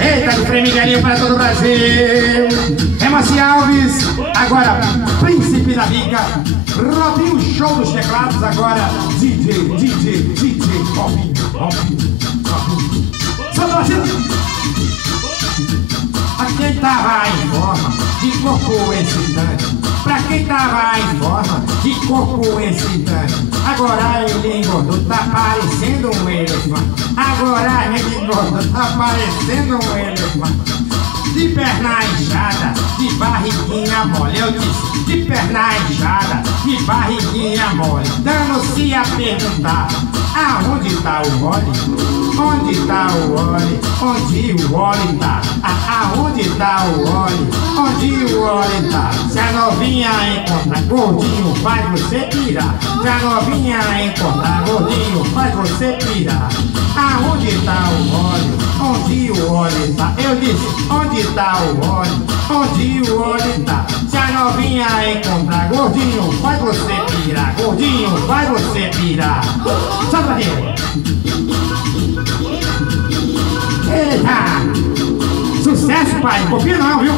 Eita, do Frei Miguelinho para todo o Brasil. Emerson Alves, agora Príncipe da Bica. Robinho, show dos teclados, agora DJ, Robinho. Solta a batida. Pra quem tava em forma de corpo excitante, pra quem tava em forma de corpo excitante, agora ele engordou, tá parecendo um elefante. Agora ele engordou, tá parecendo um elefante. De perna inchada, de barriguinha mole, eu disse, de perna inchada, de barriguinha mole, dando-se a perguntar, aonde tá o óleo? Onde tá o óleo? Onde o óleo tá? Aonde tá o óleo? Onde o óleo tá? Se a novinha encontrar gordinho, faz você pirar. Se a novinha encontrar gordinho, faz você pirar. Aonde tá o óleo? Onde o óleo tá? Eu disse, onde tá o óleo? Onde o óleo tá? Se a novinha encontrar gordinho, faz você pirar. Gordinho, faz você pirar. Solta pra dentro. Eita! Sucesso, pai! Copia não, viu?